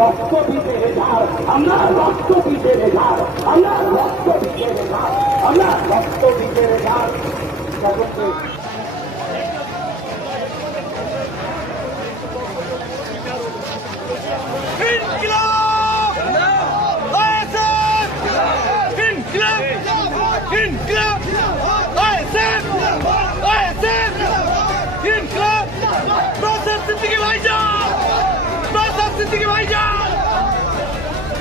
রক্ত দিতে রেজার, আমরা রক্ত দিতে রেজার, আমরা রক্ত দিতে রেজার, আমরা রক্ত দিতে রেজার জগৎকে İnkılap! ASF!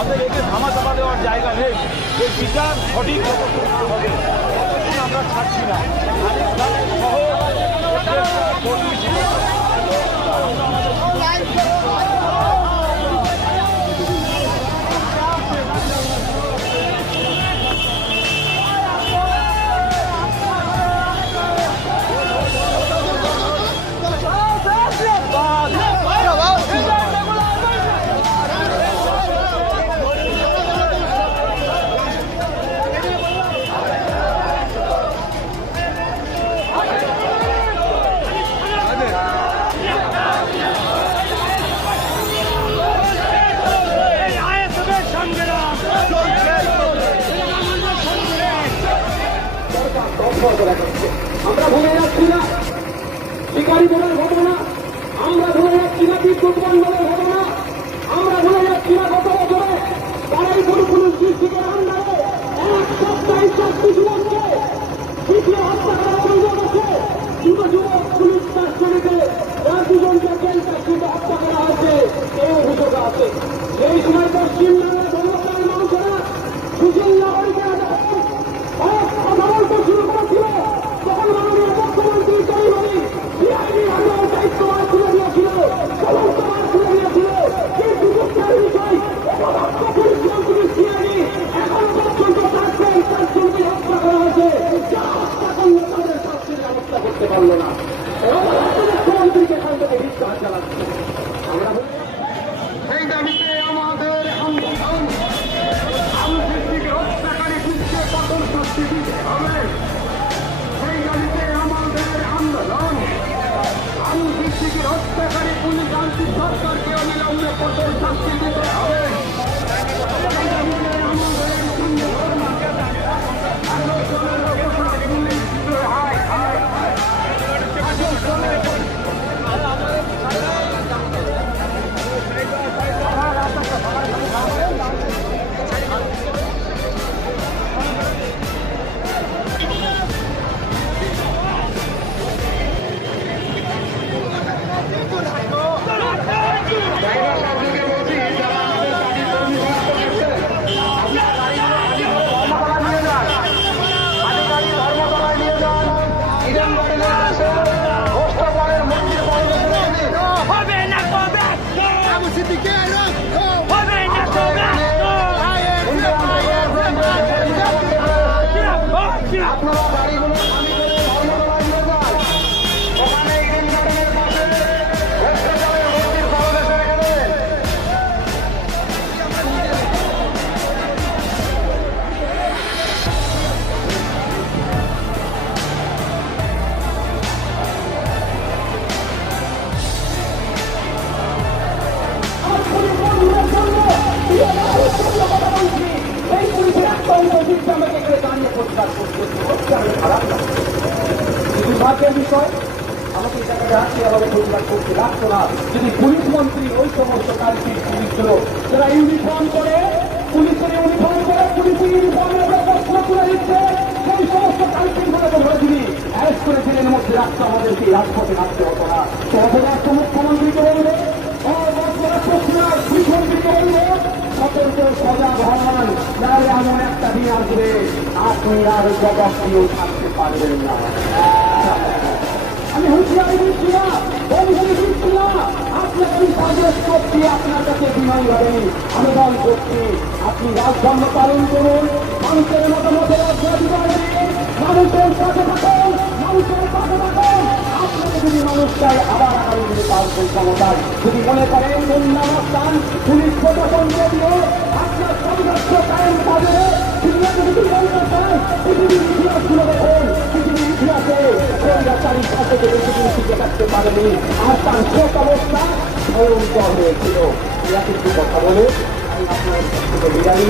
অতএব একে থামা চাপা দেওয়ার জায়গা নেই। যে বিচার সঠিক হবে। আমরা ছাড়ছি না। সহ আমরা ভুলে যাচ্ছি না। শিকারী বলার ঘটনা আমরা ভুলে যাচ্ছি না বিদ্যুৎ মন্ডলের থেকে বিষয়, আমাকে জায়গায় রাখতে আমাকে পরিষ্কার করতে লাগতো না। যদি পুলিশ মন্ত্রী ওই সমস্ত কালপিট পুলিশগুলো যারা ইউনিফর্ম করে, পুলিশের ইউনিফর্ম করে, পুলিশের ইউনিফর্মের প্রশ্ন তুলে দিচ্ছে, সেই সমস্ত কালপিট গুলোকে ধরে দিবি অ্যারেস্ট করে জেলের মধ্যে রাখতে আমাদেরকে রাজপথে রাখতে হতো না। তো অপরাধ মুখ্যমন্ত্রীকে বলবে? মুখ্যমন্ত্রীকে বলবে? সতর্ক, সজাগ হন, নাহলে এমন একটা দিন আসবে, আপনি আর জবাব দিয়েও থাকতে পারবেন না। আমি হুঁশিয়ারি দিচ্ছি না হুঁশিয়ারি দিচ্ছি না আপনাকে আমি সাজেস করছি আপনার কাছে বিমান গাড়ি আবেদন করছি, আপনি রাজধর্ম পালন করুন। মানুষের অগ্রাধিকার দিন মানুষের পাশে থাকুন, মানুষের পাশে থাকুন। আপনাকে যদি মানুষ চায়, আবার আগামী দিনে পাল্টে ক্ষমতায়। যদি মনে করেন অবস্থান পুলিশ প্রশাসনকে দিয়ে আপনার সংঘর্ষ কায়েম থাকবে দুনিয়াতে যদি বলতে চায় পৃথিবীর ইতিহাসগুলো দেখুন শাসকে বেশি দিন টিকে থাকতে পারেনি আর তার শেষ অবস্থা ভয়ঙ্কর হয়েছিল এরা কিন্তু কথা বলে আপনার থেকে বিদায়